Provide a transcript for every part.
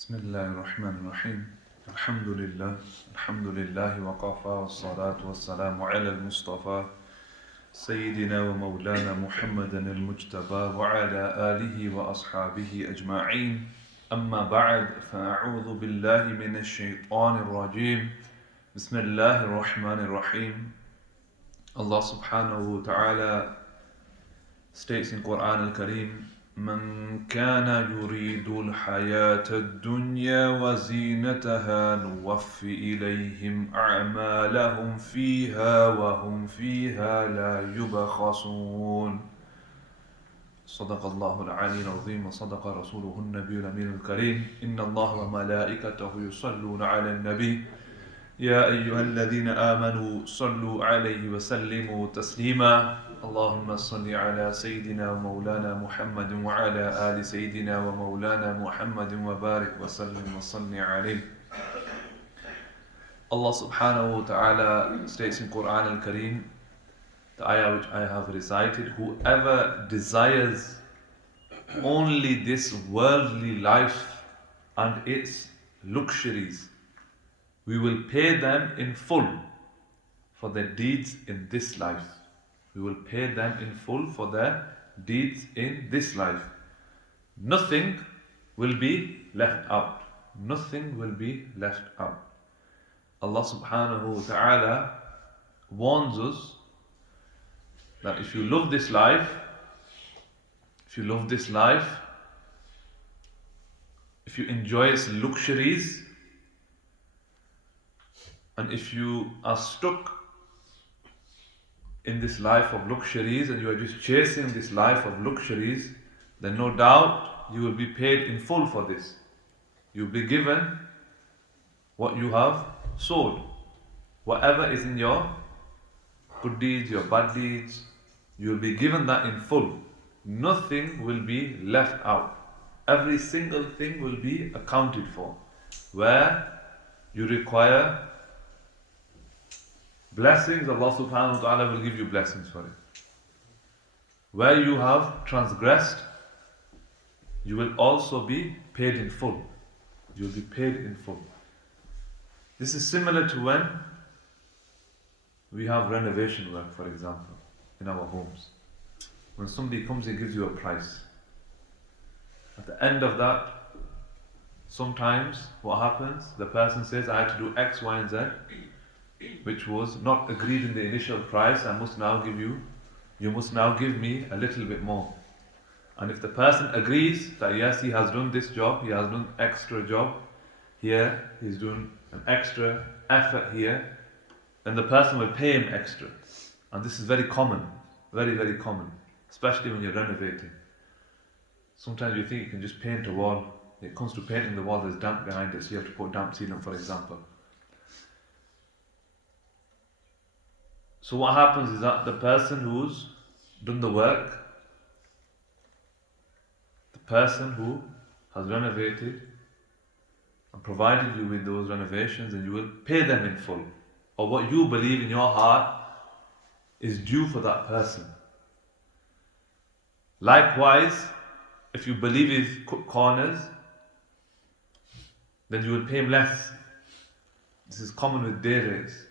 بسم الله الرحمن الرحيم الحمد لله وقفا والصلاة والسلام على المصطفى سيدنا ومولانا محمد المجتبى وعلى آله وأصحابه أجمعين أما بعد فأعوذ بالله من الشيطان الرجيم بسم الله الرحمن الرحيم. Allah subhanahu wa ta'ala states in Quran al-Kareem, من كان يريد الحياة الدنيا وزينتها نوفي إليهم أعمالهم فيها وهم فيها لا يبخسون. صدق الله العلي العظيم وصدق رسوله النبي الأمين الكريم. إن الله وملائكته يصلون على النبي يا أيها الذين آمنوا صلوا عليه وسلموا تسليما. اللهم صل على سيدنا ومولانا محمد وعلى آل سيدنا ومولانا محمد وبارك وسلم وصل عليه. Allah subhanahu wa ta'ala states in Quran al-Kareem, the ayah which I have recited, whoever desires only this worldly life and its luxuries, we will pay them in full for their deeds in this life. We will pay them in full for their deeds in this life. Nothing will be left out. Nothing will be left out. Allah subhanahu wa ta'ala warns us that if you love this life, if you enjoy its luxuries, and if you are stuck in this life of luxuries and you are just chasing this life of luxuries, then no doubt you will be paid in full for this. You will be given what you have sowed. Whatever is in your good deeds, your bad deeds, you will be given that in full. Nothing will be left out. Every single thing will be accounted for. Where you require blessings, Allah subhanahu wa ta'ala will give you blessings for it. Where you have transgressed, you will also be paid in full. You will be paid in full. This is similar to when we have renovation work, for example, in our homes. When somebody comes and gives you a price, at the end of that, sometimes what happens, the person says, I had to do X, Y, and Z, which was not agreed in the initial price. You must now give me a little bit more. And if the person agrees that yes, he has done this job, he has done extra job here, he's doing an extra effort here, then the person will pay him extra. And this is very common, very, very common, especially when you're renovating. Sometimes you think you can just paint a wall. When it comes to painting the wall, there's damp behind it, so you have to put damp sealant, for example. So what happens is that the person who's done the work, the person who has renovated and provided you with those renovations, and you will pay them in full, or what you believe in your heart is due for that person. Likewise, if you believe he's cut corners, then you will pay him less. This is common with day rates.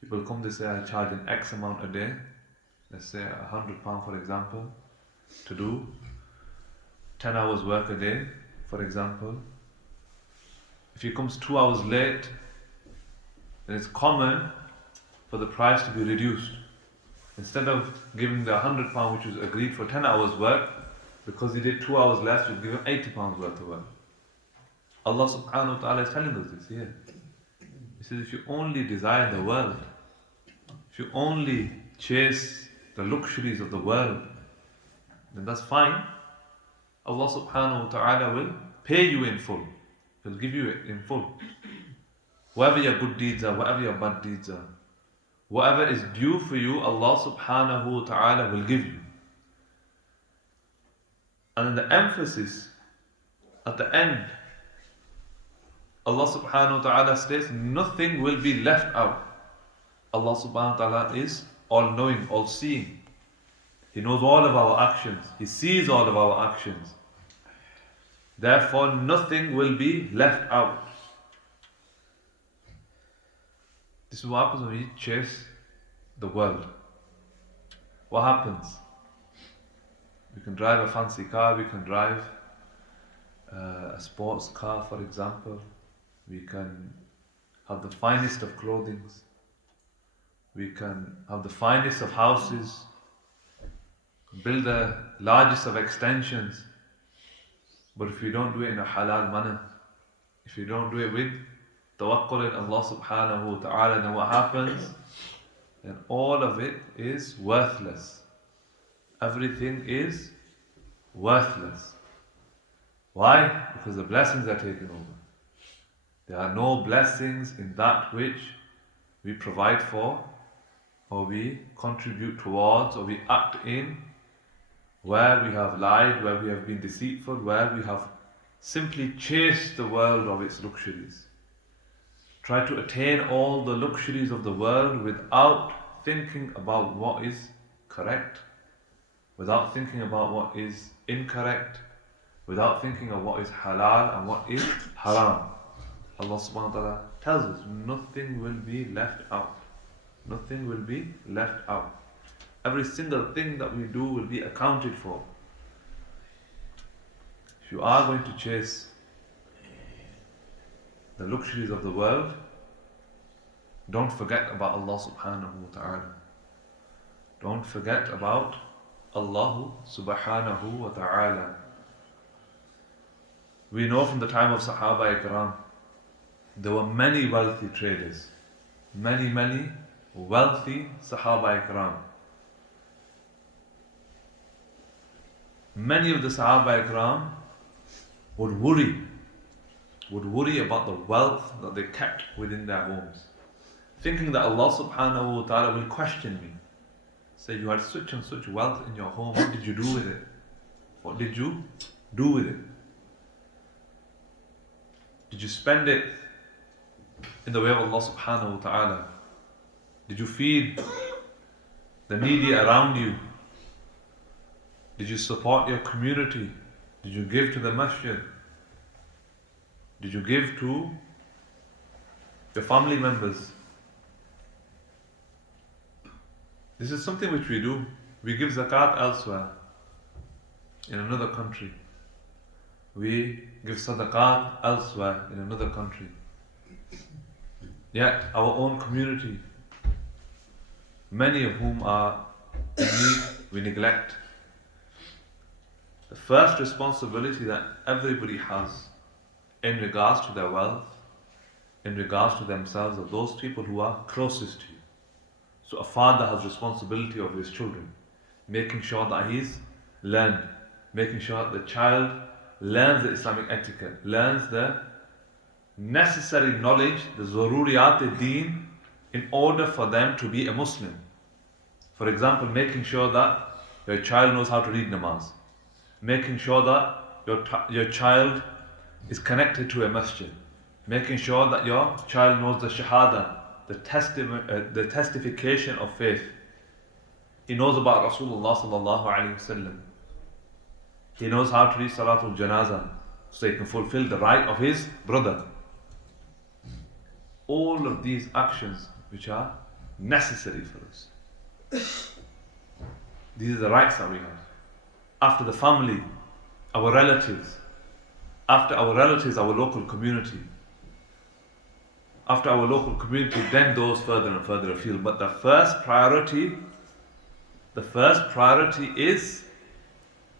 People come, they say, I charge an X amount a day, let's say £100 for example, to do 10 hours work a day, for example. If he comes 2 hours late, then it's common for the price to be reduced. Instead of giving the £100 which was agreed for 10 hours work, because he did 2 hours less, you'll give him £80 worth of work. Allah subhanahu wa ta'ala is telling us this here. He says, if you only desire the world, if you only chase the luxuries of the world, then that's fine. Allah subhanahu wa ta'ala will pay you in full. He'll give you it in full. Whatever your good deeds are, whatever your bad deeds are, whatever is due for you, Allah subhanahu wa ta'ala will give you. And the emphasis at the end, Allah subhanahu wa ta'ala states, nothing will be left out. Allah subhanahu wa ta'ala is all-knowing, all-seeing. He knows all of our actions. He sees all of our actions. Therefore, nothing will be left out. This is what happens when we chase the world. What happens? We can drive a fancy car, we can drive a sports car, for example. We can have the finest of clothing. We can have the finest of houses, build the largest of extensions. But if we don't do it in a halal manner, if we don't do it with tawakkul in Allah subhanahu wa ta'ala, then what happens? Then all of it is worthless. Everything is worthless. Why? Because the blessings are taken over. There are no blessings in that which we provide for, or we contribute towards, or we act in, where we have lied, where we have been deceitful, where we have simply chased the world of its luxuries. Try to attain all the luxuries of the world without thinking about what is correct, without thinking about what is incorrect, without thinking of what is halal and what is haram. Allah subhanahu wa ta'ala tells us nothing will be left out. Nothing will be left out. Every single thing that we do will be accounted for. If you are going to chase the luxuries of the world, don't forget about Allah subhanahu wa ta'ala. Don't forget about Allah subhanahu wa ta'ala. We know from the time of Sahaba Ikram, there were many wealthy traders. Many wealthy Sahaba Ikram. Many of the Sahaba Ikram would worry about the wealth that they kept within their homes, thinking that Allah subhanahu wa ta'ala will question me. Say, you had such and such wealth in your home, what did you do with it? What did you do with it? Did you spend it in the way of Allah subhanahu wa ta'ala? Did you feed the needy around you? Did you support your community? Did you give to the Masjid? Did you give to your family members? This is something which we do. We give zakat elsewhere, in another country. We give sadaqat elsewhere, in another country. Yet our own community, many of whom are in need, we neglect. The first responsibility that everybody has in regards to their wealth, in regards to themselves, are those people who are closest to you. So a father has responsibility over his children, making sure that he's learned, making sure that the child learns the Islamic etiquette, learns the necessary knowledge, the zaruriyat al-deen, in order for them to be a Muslim. For example, making sure that your child knows how to read namaz, making sure that your child is connected to a masjid, making sure that your child knows the shahada, the testification of faith. He knows about Rasulullah sallallahu alaihi wasallam. He knows how to read Salatul Janazah, so he can fulfill the right of his brother. All of these actions which are necessary for us. These are the rights that we have. After the family, our relatives. After our relatives, our local community. After our local community, then those further and further afield. But the first priority is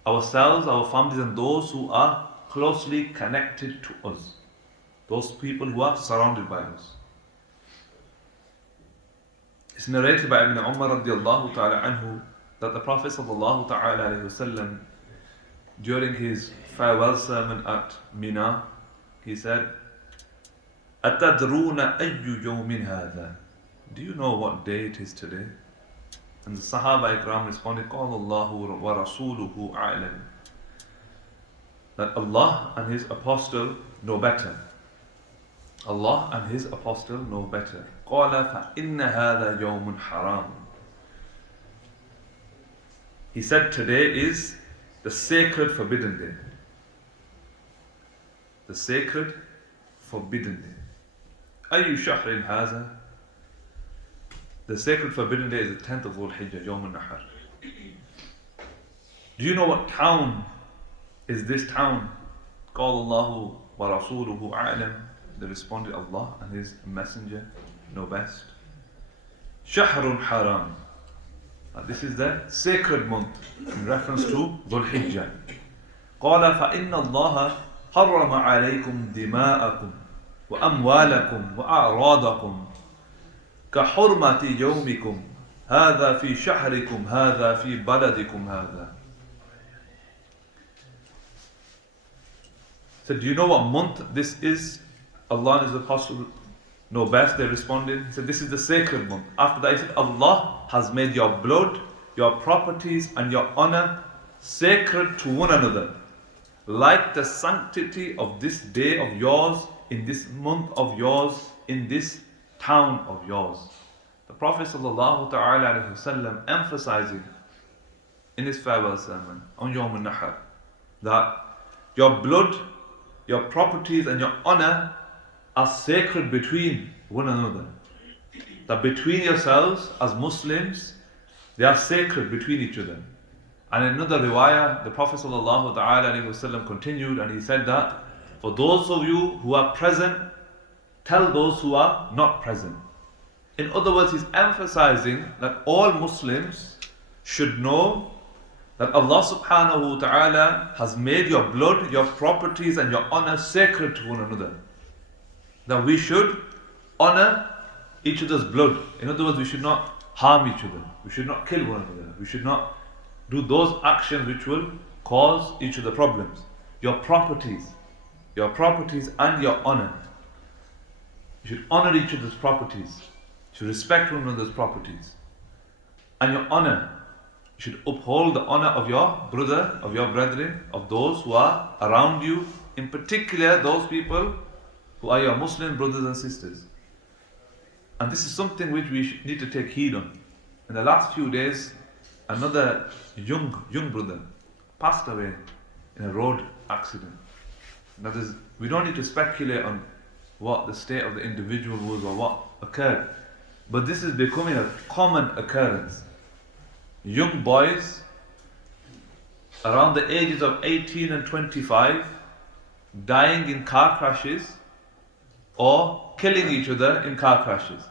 ourselves, our families, and those who are closely connected to us. Those people who are surrounded by us. It's narrated by Ibn Umar radiallahu ta'ala anhu that the Prophet sallallahu ta'ala alayhi wasallam, during his farewell sermon at Mina, he said, أَتَدْرُونَ أَيُّ يَوْمٍ هَذَا? Do you know what day it is today? And the Sahaba Ikram responded, قَالَ اللَّهُ وَرَسُولُهُ أَعْلَمُ. That Allah and His Apostle know better. Allah and His Apostle know better. قَالَ فَإِنَّ هَذَا يَوْمٌ حَرَامٌ. He said, today is the sacred forbidden day. the sacred forbidden day. أي شهر هذا? The sacred forbidden day is the 10th of Dhul Hijjah, Yawm al-Nahar. Do you know what town is this town? قال الله ورسوله أعلم. They responded, Allah and His Messenger know best. شهر حرام. This is the sacred month in reference to Dhul Hijjah. قال فإن الله حرم عليكم دماءكم وأموالكم وأعراضكم كحرمة يومكم هذا في شهركم هذا في بلدكم هذا. So do you know what month this is? Allah and His Apostle know best. They responded. He said, this is the sacred month. After that he said, Allah has made your blood, your properties and your honor sacred to one another, like the sanctity of this day of yours, in this month of yours, in this town of yours. The Prophet ﷺ emphasizing in his farewell sermon on Yawm al-Nahar that your blood, your properties and your honor are sacred between one another. That between yourselves as Muslims, they are sacred between each other. And in another riwayah, the Prophet ﷺ continued and he said that for those of you who are present, tell those who are not present. In other words, he's emphasizing that all Muslims should know that Allah subhanahu wa ta'ala has made your blood, your properties and your honor sacred to one another. That we should honor each other's blood. In other words, we should not harm each other. We should not kill one another. We should not do those actions which will cause each other problems. Your properties and your honor. You should honor each other's properties. You should respect one another's properties. And your honor. You should uphold the honor of your brother, of your brethren, of those who are around you. In particular, those people who are your Muslim brothers and sisters. And this is something which we need to take heed on. In the last few days, another young brother passed away in a road accident. That is, we don't need to speculate on what the state of the individual was or what occurred. But this is becoming a common occurrence. Young boys around the ages of 18 and 25 dying in car crashes or killing each other in car crashes.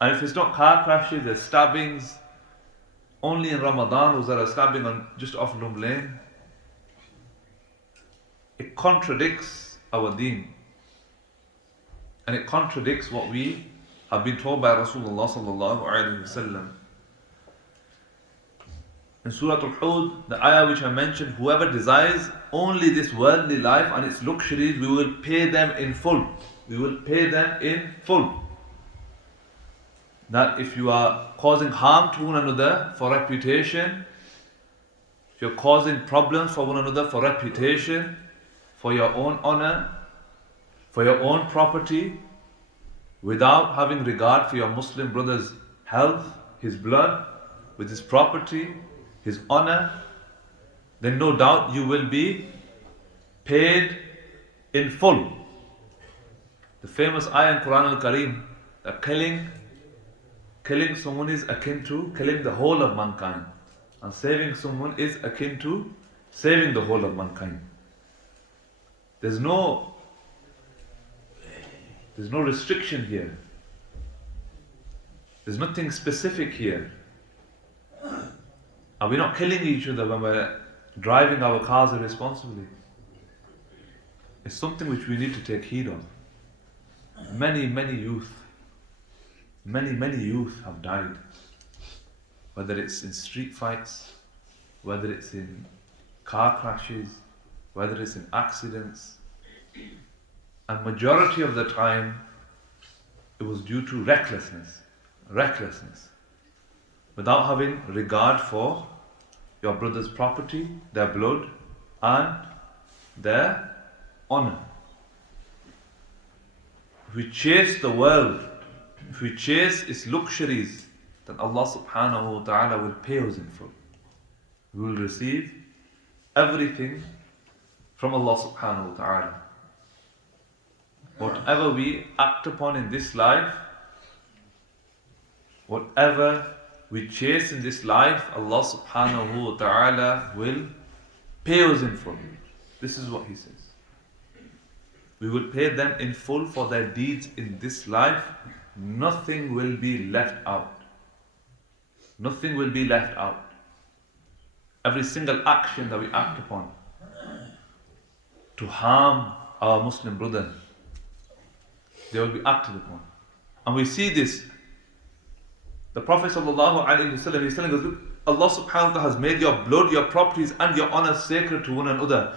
And if it's not car crashes, there's stabbings. Only in Ramadan was there a stabbing on just off Lum Lane. It contradicts our deen. And it contradicts what we have been told by Rasulullah sallallahu alaihi wasallam. In Surah Al-Hud, the ayah which I mentioned, whoever desires only this worldly life and its luxuries, we will pay them in full. We will pay them in full. That if you are causing harm to one another for reputation, if you're causing problems for one another for reputation, for your own honor, for your own property, without having regard for your Muslim brother's health, his blood, with his property, his honor, then no doubt you will be paid in full. The famous ayah in Quran al-Kareem, that killing someone is akin to killing the whole of mankind, and saving someone is akin to saving the whole of mankind. There's no restriction here. There's nothing specific here. Are we not killing each other when we're driving our cars irresponsibly? It's something which we need to take heed of. Many youth have died. Whether it's in street fights, whether it's in car crashes, whether it's in accidents. And majority of the time, it was due to recklessness. Without having regard for your brother's property, their blood, and their honor. If we chase the world, if we chase its luxuries, then Allah subhanahu wa ta'ala will pay us in full. We will receive everything from Allah subhanahu wa ta'ala. Whatever we act upon in this life, whatever we chase in this life, Allah subhanahu wa ta'ala will pay us in full. This is what He says. We will pay them in full for their deeds in this life. Nothing will be left out. Nothing will be left out. Every single action that we act upon to harm our Muslim brother, they will be acted upon. And we see this. The Prophet ﷺ is telling us, look, Allah subhanahu wa ta'ala has made your blood, your properties and your honor sacred to one another.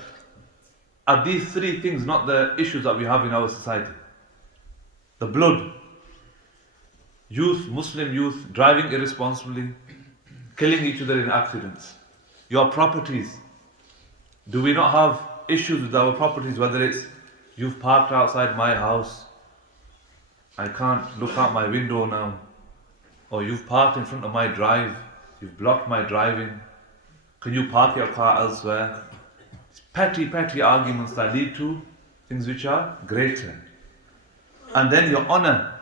Are these three things not the issues that we have in our society? The blood, youth, Muslim youth driving irresponsibly, killing each other in accidents. Your properties, do we not have issues with our properties, whether it's you've parked outside my house, I can't look out my window now, or you've parked in front of my drive, you've blocked my driving, can you park your car elsewhere? It's petty arguments that lead to things which are greater. And then your honor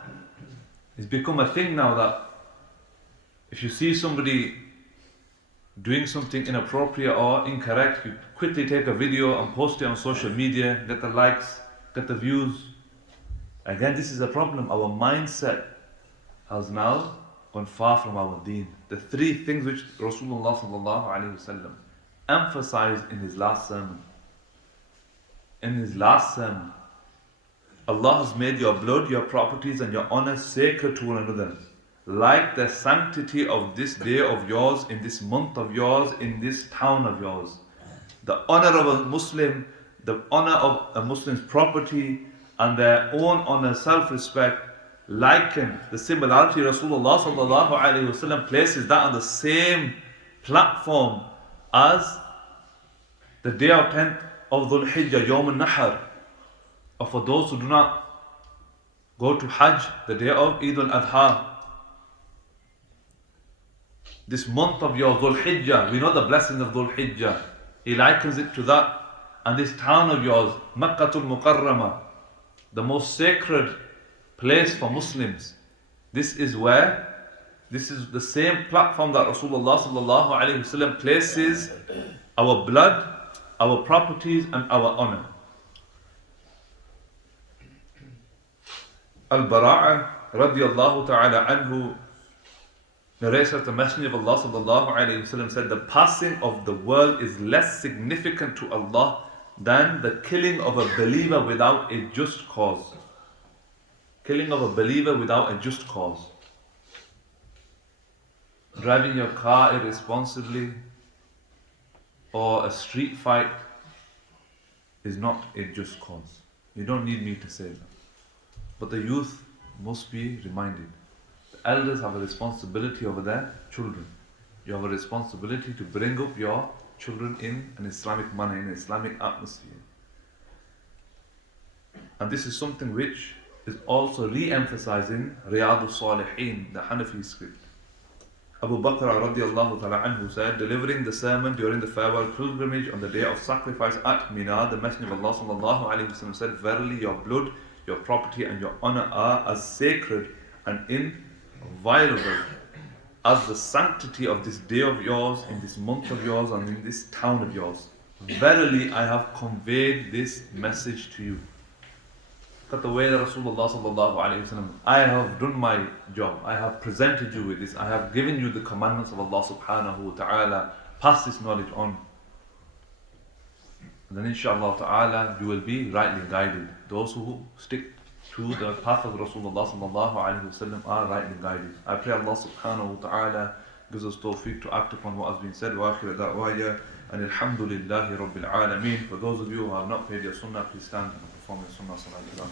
has become a thing now that if you see somebody doing something inappropriate or incorrect, you quickly take a video and post it on social media, get the likes, get the views. Again, this is a problem. Our mindset has now gone far from our deen. The three things which Rasulullah sallallahu alaihi wasallam emphasized in his last sermon. In his last sermon, Allah has made your blood, your properties and your honor sacred to one another. Like the sanctity of this day of yours, in this month of yours, in this town of yours. The honor of a Muslim, the honor of a Muslim's property and their own honor, self-respect, liken the similarity. Rasulullah sallallahu alaihi wasallam places that on the same platform as the day of 10th of Dhul Hijjah, Yawm al-Nahr, or for those who do not go to Hajj, the day of Eid al-Adha. This month of your Dhul Hijjah, we know the blessings of Dhul Hijjah. He likens it to that. And this town of yours, Makkatul Mukarramah, the most sacred place for Muslims. This is the same platform that Rasulullah sallallahu alaihi wasallam places our blood, our properties and our honor. Al-Bara'a radiyallahu ta'ala anhu narrates that the Messenger of Allah sallallahu alayhi wasallam said, the passing of the world is less significant to Allah than the killing of a believer without a just cause. Killing of a believer without a just cause. Driving your car irresponsibly or a street fight is not a just cause. You don't need me to say that. But the youth must be reminded. The elders have a responsibility over their children. You have a responsibility to bring up your children in an Islamic manner, in an Islamic atmosphere. And this is something which is also re-emphasized in Riyadus Salihin, the Hanafi script. Abu Bakr radiallahu ta'ala anhu said, delivering the sermon during the farewell pilgrimage on the day of sacrifice at Mina, the Messenger of Allah sallallahu alayhi wasallam said, verily your blood, your property and your honor are as sacred and inviolable as the sanctity of this day of yours, in this month of yours and in this town of yours. Verily I have conveyed this message to you. Look at the way that Rasulullah sallallahu alayhi wasallam, I have done my job, I have presented you with this, I have given you the commandments of Allah subhanahu wa ta'ala, pass this knowledge on. And then inshallah ta'ala you will be rightly guided. Those who stick to the path of Rasulullah sallallahu alayhi wasallam are rightly guided. I pray Allah subhanahu wa ta'ala gives us tawfiq to act upon what has been said. Wa akhir da'waya and alhamdulillahi rabbil alameen. For those of you who have not paid your sunnah, please stand and perform your sunnah salat.